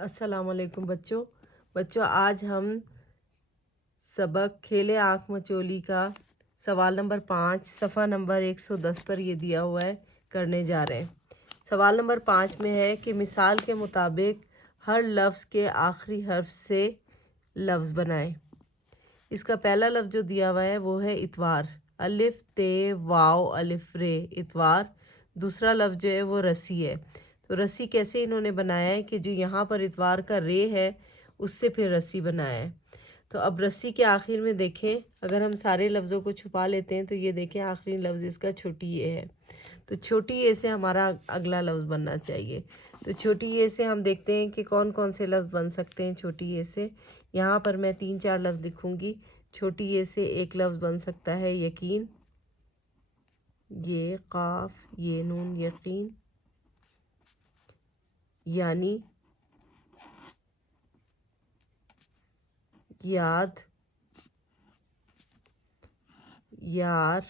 अस्सलाम वालेकुम बच्चों आज हम सबक खेले आँख मचोली का सवाल नंबर 5 सफ़ा नंबर 110 पर ये दिया हुआ है, करने जा रहे हैं। सवाल नंबर 5 में है कि मिसाल के मुताबिक हर लफ्ज़ के आखिरी हर्फ से लफ्ज़ बनाएं। इसका पहला लफ्ज़ जो दिया हुआ है वो है इतवार, अलिफ ते वाव अलिफ रे इतवार। दूसरा लफ्ज़ जो है वो रस्सी है। तो रस्सी कैसे इन्होंने बनाया है कि जो यहाँ पर इतवार का रे है उससे फिर रस्सी बनाया है। तो अब रस्सी के आखिर में देखें, अगर हम सारे लफ्ज़ों को छुपा लेते हैं तो ये देखें आखिरी लफ्ज़ इसका छोटी ए है। तो छोटी ए से हमारा अगला लफ्ज़ बनना चाहिए। तो छोटी ए से हम देखते हैं कि कौन कौन से लफ्ज़ बन सकते हैं छोटी ए से। यहाँ पर मैं 3-4 लफ्ज़ लिखूँगी। छोटी ए से एक लफ्ज़ बन सकता है यकीन, ये काफ ये नून यकीन, यानी, याद, यार,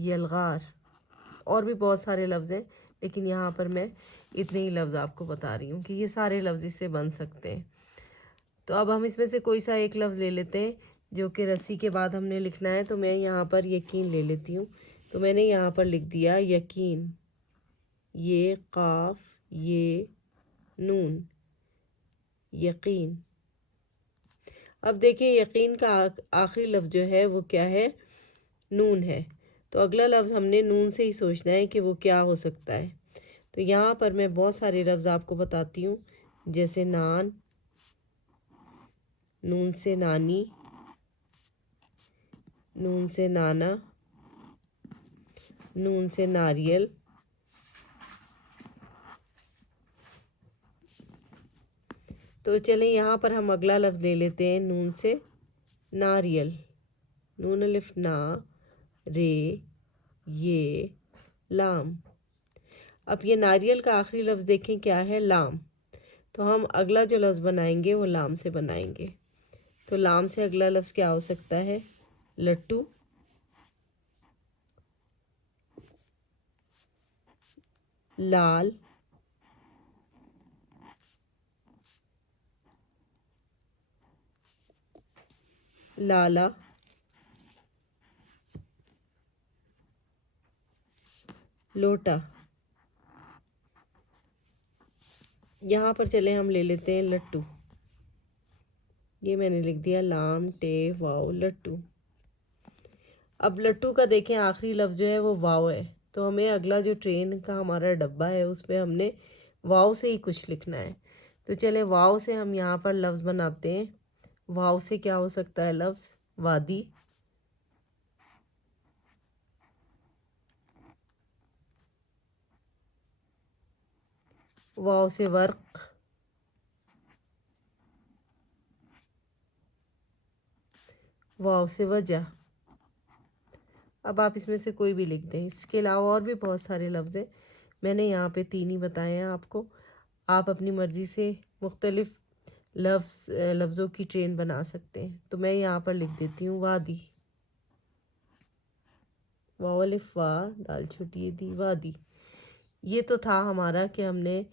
यलगार। और भी बहुत सारे लफ्ज़ हैं, लेकिन यहाँ पर मैं इतने ही लफ्ज़ आपको बता रही हूँ कि ये सारे लफ्ज़ इससे बन सकते हैं। तो अब हम इसमें से कोई सा एक लफ्ज़ ले लेते हैं जो कि रस्सी के बाद हमने लिखना है। तो मैं यहाँ पर यकीन ले लेती हूँ। तो मैंने यहाँ पर लिख दिया यकीन, ये काफ ये नून यकीन। अब देखिए यकीन का आखिरी लफ्ज़ जो है वो क्या है, नून है। तो अगला लफ्ज़ हमने नून से ही सोचना है कि वो क्या हो सकता है। तो यहाँ पर मैं बहुत सारे लफ्ज़ आपको बताती हूँ, जैसे नान, नून से नानी, नून से नाना, नून से नारियल, तो चलें यहाँ पर हम अगला लफ्ज़ ले लेते हैं नून से नारियल, नून अलिफ ना रे ये लाम। अब ये नारियल का आखिरी लफ्ज़ देखें क्या है, लाम। तो हम अगला जो लफ्ज़ बनाएंगे वो लाम से बनाएंगे। तो लाम से अगला लफ्ज़ क्या हो सकता है, लट्टू, लाल, लाला, लोटा। यहाँ पर चले हम ले लेते हैं लट्टू। ये मैंने लिख दिया लाम टे वाव लट्टू। अब लट्टू का देखें आखिरी लफ्ज़ जो है वो वाव है। तो हमें अगला जो ट्रेन का हमारा डब्बा है उसमें हमने वाव से ही कुछ लिखना है। तो चले वाव से हम यहाँ पर लफ्ज़ बनाते हैं। वाव से क्या हो सकता है लफ्ज़, वादी, वाव से वर्क, वाव से वजह। अब आप इसमें से कोई भी लिख दें। इसके अलावा और भी बहुत सारे लफ्ज़ हैं, मैंने यहाँ पे 3 ही बताए हैं आपको। आप अपनी मर्ज़ी से मुख्तलिफ़ लफ्ज़ों की ट्रेन बना सकते हैं। तो मैं यहाँ पर लिख देती हूँ वादी, वाव अलिफ वा दाल छोटी दी वादी। ये तो था हमारा कि हमने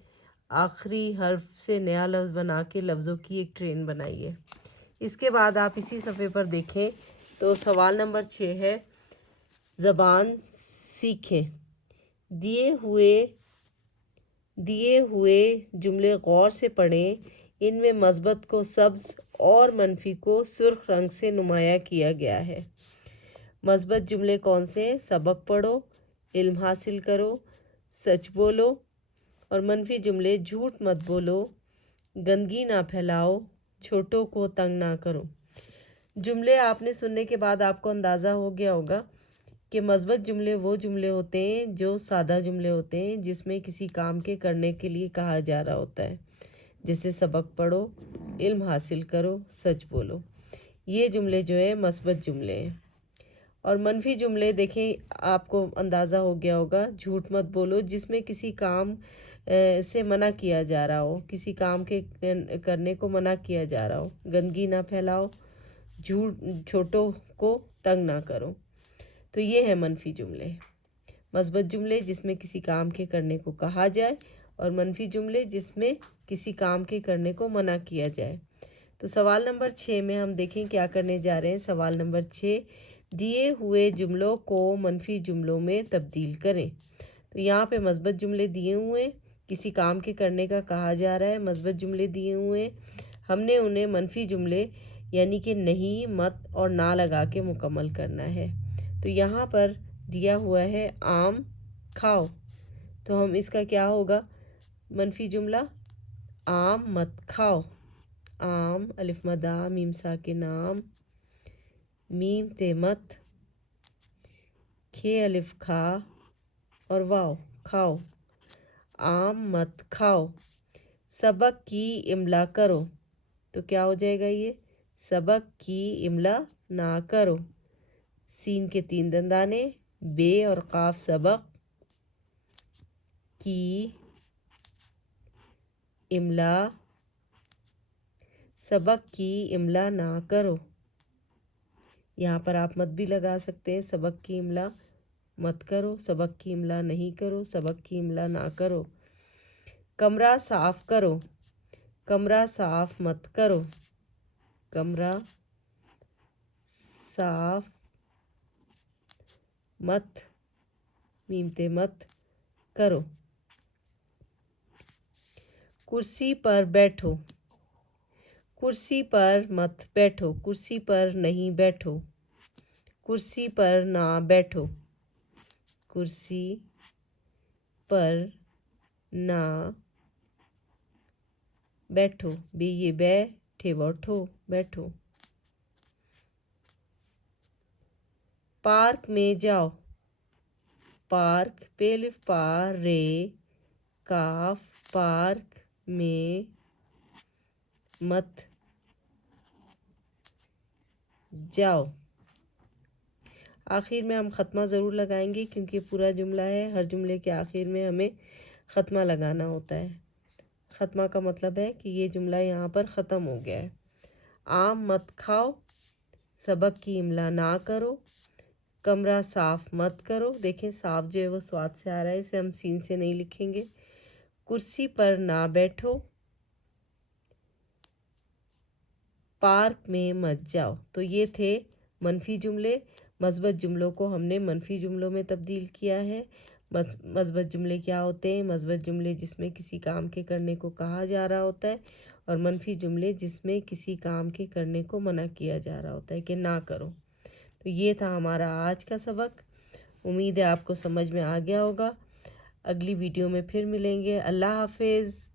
आखिरी हर्फ से नया लफ्ज़ बना के लफ्ज़ों की एक ट्रेन बनाई है। इसके बाद आप इसी सफ़े पर देखें तो सवाल नंबर 6 है, ज़बान सीखें। दिए हुए जुमले गौर से पढ़ें। इनमें मस्बत को सब्ज़ और मनफी को सुर्ख रंग से नुमाया किया गया है। मस्बत जुमले कौन से हैं, सबक पढ़ो, इल्म हासिल करो, सच बोलो। और मनफी जुमले झूठ मत बोलो, गंदगी ना फैलाओ, छोटों को तंग ना करो। जुमले आपने सुनने के बाद आपको अंदाज़ा हो गया होगा कि मस्बत जुमले वो जुमले होते हैं जो सादा जुमले होते हैं, जिसमें किसी काम के करने के लिए कहा जा रहा होता है, जैसे सबक पढ़ो, इल्म हासिल करो, सच बोलो। ये जुमले जो है मस्बत जुमले हैं। और मनफी जुमले देखें, आपको अंदाज़ा हो गया होगा, झूठ मत बोलो, जिसमें किसी काम से मना किया जा रहा हो, किसी काम के करने को मना किया जा रहा हो। गंदगी ना फैलाओ, छोटों को तंग ना करो। तो ये है मनफी जुमले। मस्बत जुमले जिसमें किसी काम के करने को कहा जाए, اور منفی جملے جس میں کسی کام کے کرنے کو منع کیا جائے۔ تو سوال نمبر 6 میں ہم دیکھیں کیا کرنے جا رہے ہیں۔ سوال نمبر 6، دیے ہوئے جملوں کو منفی جملوں میں تبدیل کریں۔ تو یہاں پہ مثبت جملے دیے ہوئے ہیں، کسی کام کے کرنے کا کہا جا رہا ہے، مثبت جملے دیے ہوئے ہیں، ہم نے انہیں منفی جملے یعنی کہ نہیں، مت اور نہ لگا کے مکمل کرنا ہے۔ تو یہاں پر دیا ہوا ہے آم کھاؤ، تو ہم اس کا کیا ہوگا منفی جملہ؟ آم مت کھاؤ۔ آم الف مد آ میم ساکن آم، میم تے مت، کھے الف کھا اور واو کھاؤ، آم مت کھاؤ۔ سبق کی املا کرو، تو کیا ہو جائے گا یہ؟ سبق کی املا نہ کرو۔ سین کے 3 دندانے، بے اور قاف سبق کی املا، سبق کی املا نہ کرو۔ یہاں پر آپ مت بھی لگا سکتے ہیں، سبق کی املا مت کرو، سبق کی املا نہیں کرو، سبق کی املا نہ کرو۔ کمرہ صاف کرو، کمرہ صاف مت کرو، کمرہ صاف مت میم تے مت کرو۔ کرسی پر بیٹھو، کرسی پر مت بیٹھو، کرسی پر نہیں بیٹھو، کرسی پر نہ بیٹھو، کرسی پر نہ بیٹھو، بے یہ بیٹھے وٹھو بیٹھو۔ پارک میں جاؤ، پارک پے الف پا رے کاف، پارک میں مت جاؤ۔ آخر میں ہم ختمہ ضرور لگائیں گے کیونکہ یہ پورا جملہ ہے، ہر جملے کے آخر میں ہمیں ختمہ لگانا ہوتا ہے۔ ختمہ کا مطلب ہے کہ یہ جملہ یہاں پر ختم ہو گیا ہے۔ آم مت کھاؤ، سبق کی املا نہ کرو، کمرہ صاف مت کرو، دیکھیں صاف جو ہے وہ سواد سے آ رہا ہے، اسے ہم سین سے نہیں لکھیں گے۔ کرسی پر نہ بیٹھو، پارک میں مت جاؤ۔ تو یہ تھے منفی جملے۔ مثبت جملوں کو ہم نے منفی جملوں میں تبدیل کیا ہے۔ مثبت جملے کیا ہوتے ہیں؟ مثبت جملے جس میں کسی کام کے کرنے کو کہا جا رہا ہوتا ہے، اور منفی جملے جس میں کسی کام کے کرنے کو منع کیا جا رہا ہوتا ہے کہ نہ کرو۔ تو یہ تھا ہمارا آج کا سبق۔ امید ہے آپ کو سمجھ میں آ گیا ہوگا۔ اگلی ویڈیو میں پھر ملیں گے۔ اللہ حافظ۔